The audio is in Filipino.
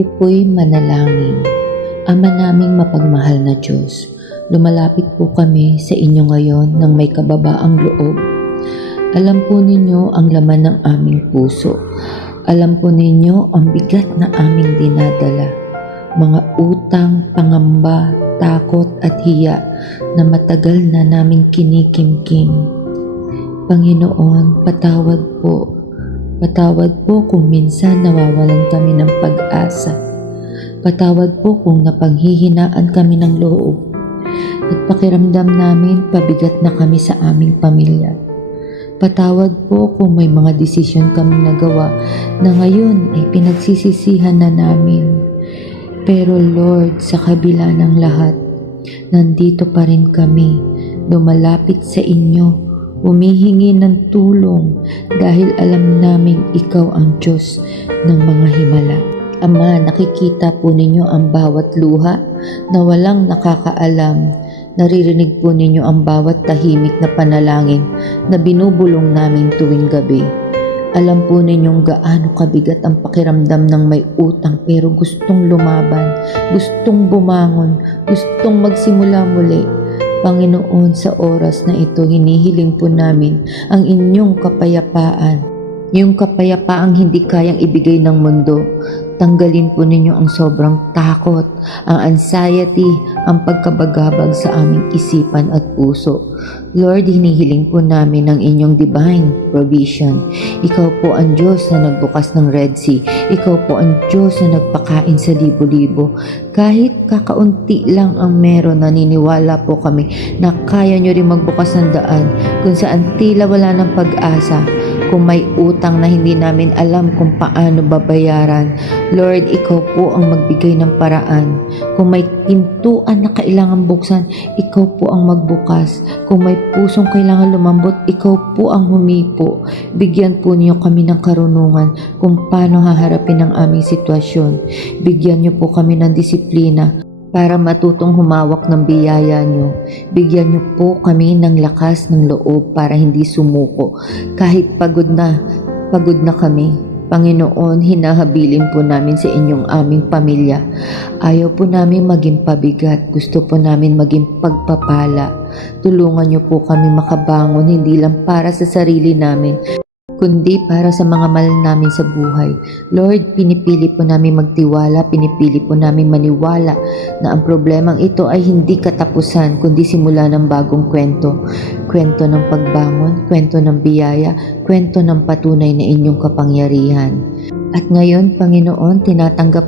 Ako'y manalangin. Ama naming mapagmahal na Diyos, lumalapit po kami sa inyo ngayon ng may kababaang loob. Alam po ninyo ang laman ng aming puso. Alam po ninyo ang bigat na aming dinadala. Mga utang, pangamba, takot at hiya na matagal na naming kinikimkim. Panginoon, patawad po. Patawad po kung minsan nawawalan kami ng pag-asa. Patawad po kung napanghihinaan kami ng loob. At pakiramdam namin pabigat na kami sa aming pamilya. Patawad po kung may mga desisyon kami nagawa na ngayon ay pinagsisisihan na namin. Pero Lord, sa kabila ng lahat, nandito pa rin kami, lumalapit sa inyo, humihingi ng tulong dahil alam naming ikaw ang Diyos ng mga himala. Ama, nakikita po ninyo ang bawat luha na walang nakakaalam. Naririnig po ninyo ang bawat tahimik na panalangin na binubulong namin tuwing gabi. Alam po ninyong gaano kabigat ang pakiramdam ng may utang pero gustong lumaban, gustong bumangon, gustong magsimula muli. Panginoon, sa oras na ito, hinihiling po namin ang inyong kapayapaan. Yung kapayapaang hindi kayang ibigay ng mundo. Tanggalin po ninyo ang sobrang takot, ang anxiety, ang pagkabagabag sa aming isipan at puso. Lord, hinihiling po namin ang inyong divine provision. Ikaw po ang Diyos na nagbukas ng Red Sea. Ikaw po ang Diyos na nagpakain sa libo-libo. Kahit kakaunti lang ang meron, naniniwala po kami na kaya nyo rin magbukas ng daan kung saan tila wala ng pag-asa. Kung may utang na hindi namin alam kung paano babayaran, Lord, ikaw po ang magbigay ng paraan. Kung may pintuan na kailangan buksan, ikaw po ang magbukas. Kung may pusong kailangan lumambot, ikaw po ang humipo. Bigyan po niyo kami ng karunungan kung paano haharapin ang aming sitwasyon. Bigyan niyo po kami ng disiplina para matutong humawak ng biyaya niyo. Bigyan niyo po kami ng lakas ng loob para hindi sumuko. Kahit pagod na kami, Panginoon, hinahabilin po namin sa inyong aming pamilya. Ayaw po namin maging pabigat. Gusto po namin maging pagpapala. Tulungan niyo po kami makabangon, hindi lang para sa sarili namin, kundi para sa mga mahal namin sa buhay. Lord, pinipili po namin magtiwala, pinipili po namin maniwala na ang problemang ito ay hindi katapusan, kundi simula ng bagong kwento. Kwento ng pagbangon, kwento ng biyaya, kwento ng patunay na inyong kapangyarihan. At ngayon, Panginoon, tinatanggap